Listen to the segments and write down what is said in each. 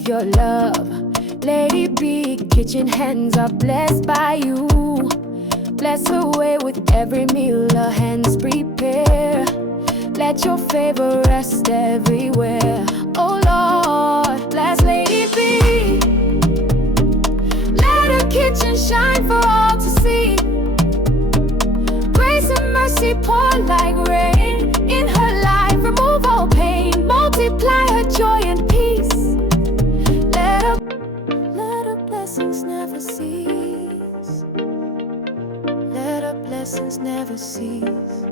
with your love. Lady B, kitchen hands are blessed by you. Bless her way with every meal her hands prepare. Let your favor rest everywhere. Oh Lord, bless Lady B. Let her kitchen shine for all to see. Grace and mercy pour like rain in her life. Remove all pain, multiply her joy and peace. Let her blessings never cease. Let her blessings never cease.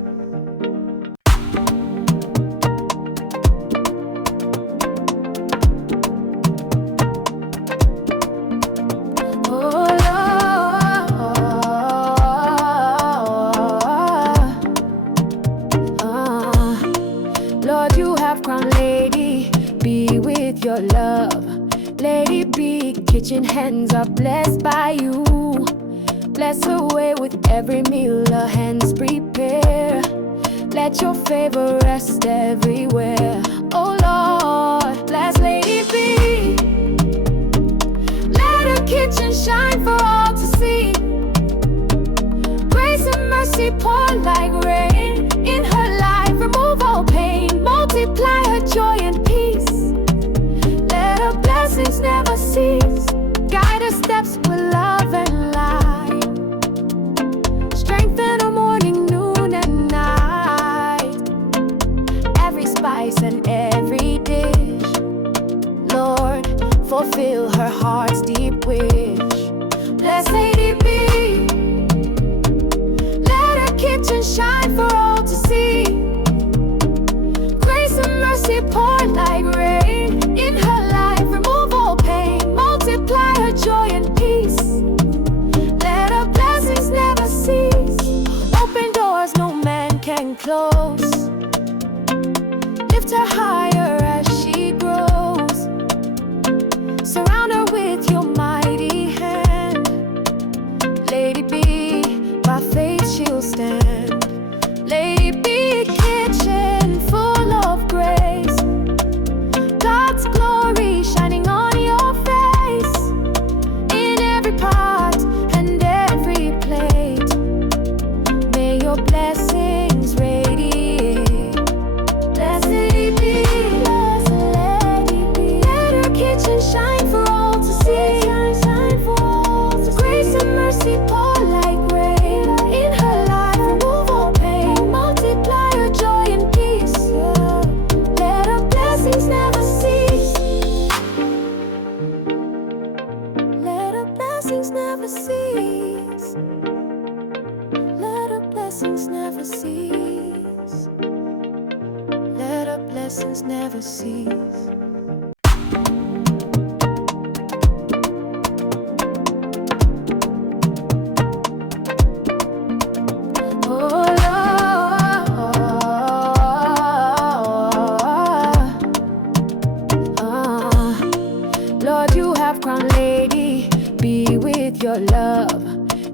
Lord, you have crowned Lady B with your love. Lady B, kitchen hands are blessed by you. Bless her way with every meal her hands prepare. Let your favor rest everywhere. Oh Lord, bless Lady B. Let her kitchen shine for all to see. Grace and mercy pour like rain in her life. Remove all pain, multiply her joy and peace. Let her blessings never cease. Guide her steps with love and light. Strengthen her morning, noon and night. Every spice and every dish, Lord, fulfill her heart's deep wish. Bless Lady B. Let her kitchen shine for all to see. Grace and mercy pour like rain in her life. Remove all pain, multiply her joy and peace. Let her blessings never cease. Open doors no man can close. Lift her higher as she grows. Surround her with your mighty hand. Lady B, by faith she'll stand. Lady B, kitchen full of grace. God's glory shining on your face. In every pot and every plate, may your blessings radiate. Bless Lady B. Bless Lady B. Let her kitchen shine for all to see. Shine for all to see. Grace and mercy pour like rain in her life. Remove all pain, multiply her joy and peace. Let her blessings never cease. Let her blessings never cease. Let her blessings never cease. Let her blessings never cease. Lord, you have crowned Lady B with your love.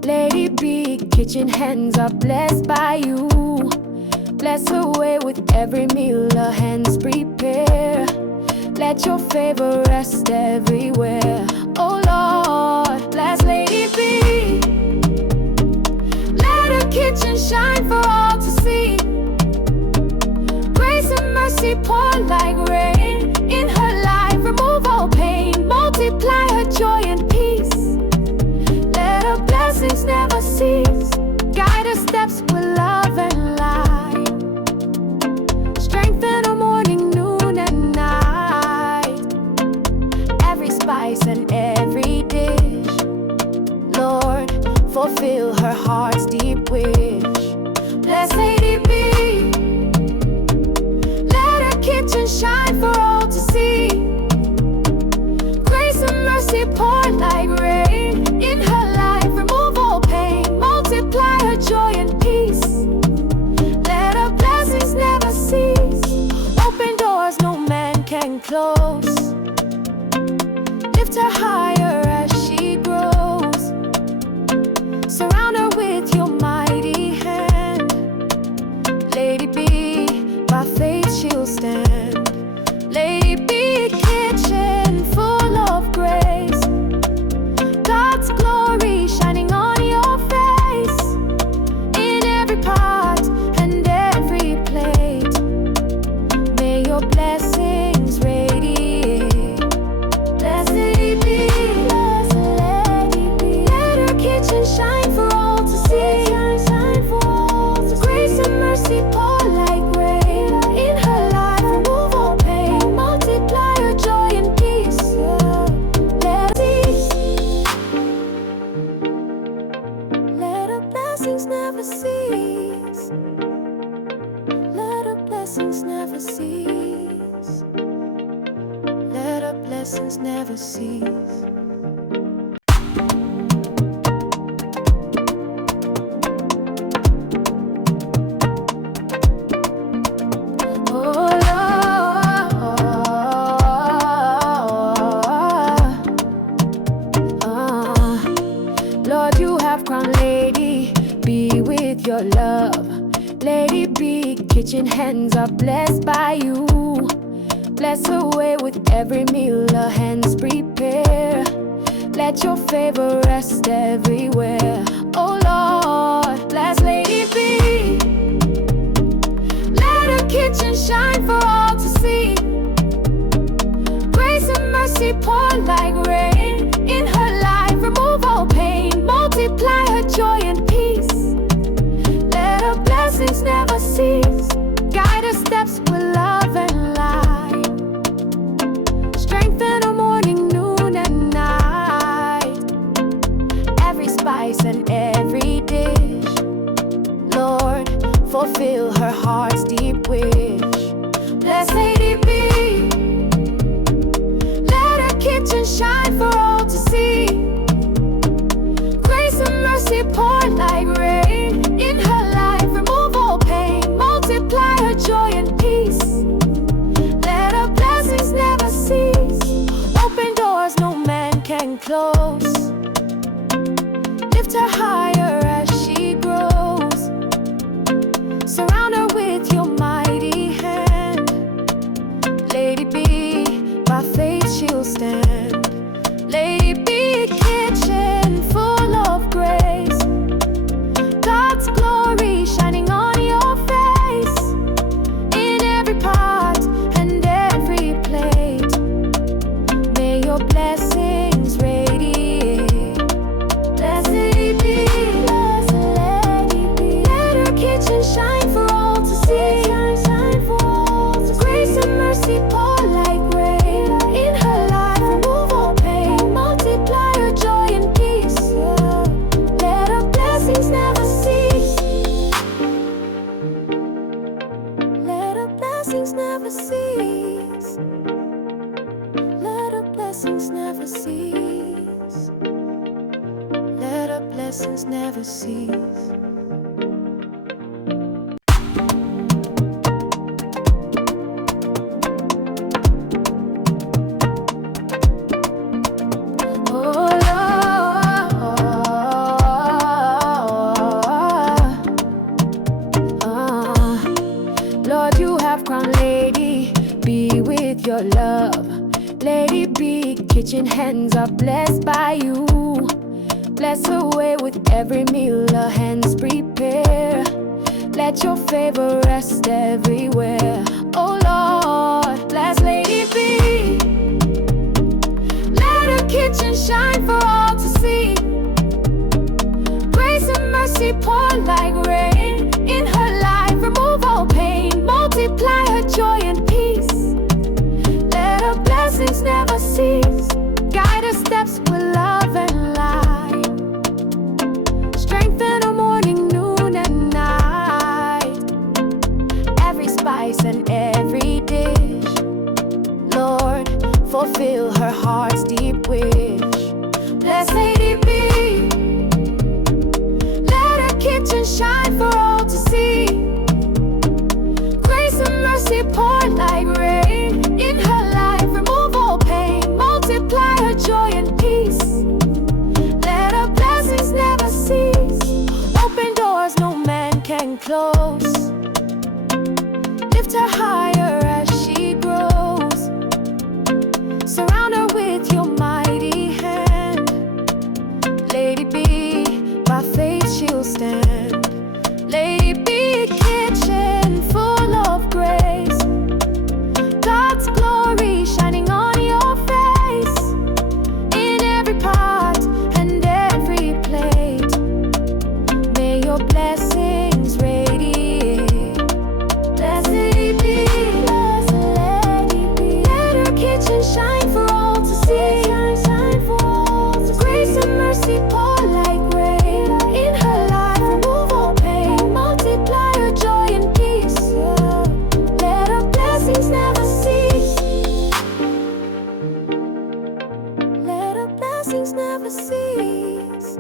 Lady B, kitchen hands are blessed by you. Bless her way with every meal her hands prepare. Let your favor rest everywhere. Oh Lord, bless Lady B. Let her kitchen shine for all to see. Grace and mercy pour like rain in her life. Remove all pain, multiply her joy and peace. Let her blessings never cease. Guide her steps with love and light. Strengthen her morning, noon and night. Every spice and every dish, Lord, fulfill her heart's deep wish. Bless Lady B. Let her kitchen shine for all to see. Grace and mercy pour like rain in her life. Remove all pain, multiply her joy and peace. Let her blessings never cease. Open doors no man can close. Lift her higher as she grows. Surround her with your mighty hand. Lady B, by faith she'll stand. Lady B, kitchen full never cease. Let her blessings never cease. Lord, you have crowned Lady B with your love. Lady B, kitchen hands are blessed by you. Bless her way with every meal her hands prepare. Let your favor rest everywhere. Oh Lord, bless Lady B. Let her kitchen shine for all to see. Grace and mercy pour like rain in her life. Remove all pain, multiply her joy and peace. Let her blessings never cease. Guide her steps with love and light. Strengthen her morning, noon and night. Every spice and every dish, Lord, fulfill her heart's deep wish. Bless Lady B. Let her kitchen shine for all to see. Grace and mercy pour like rain in her life. Remove all pain, multiply her joy and peace. Let her blessings never cease. Open doors no man can close. Lift her higher as she grows. Surround her with your mighty hand. Lady B, by faith she'll stand. Lady B, kitchen full of grace. God's glory shining on your face. In every pot and every plate, may your blessings radiate. Bless Lady B, bless Lady B. Let her kitchen shine for all to see. Grace and mercy pour like rain in her life. Remove all pain, multiply her joy and peace. Let her blessings never cease. Let her blessings never cease. Let her blessings never cease. Let her blessings never cease. Lord, you have crowned Lady B with your love. Lady B, kitchen hands are blessed by you. Bless her way with every meal her hands prepare. Let your favor rest everywhere. Oh Lord, bless Lady B. Let her kitchen shine for all to see. Grace and mercy pour like rain in her life. Remove all pain, multiply her joy and peace. Let her blessings never cease. Guide her steps with love and light. Strengthen her morning, noon and night. Every spice and every dish, Lord, fulfill her heart's deep wish. Bless Lady B. Let her kitchen shine for all to see. Grace and mercy pour like rain in her life. Remove all pain, multiply her joy and peace. Let her blessings never cease. Open doors no man can close. Lift her higher as she grows. Surround her with your mighty hand. Lady B, by faith she'll stand. Lady blessings never cease.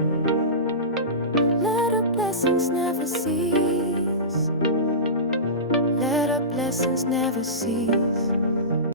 Let her blessings never cease. Let her blessings never cease.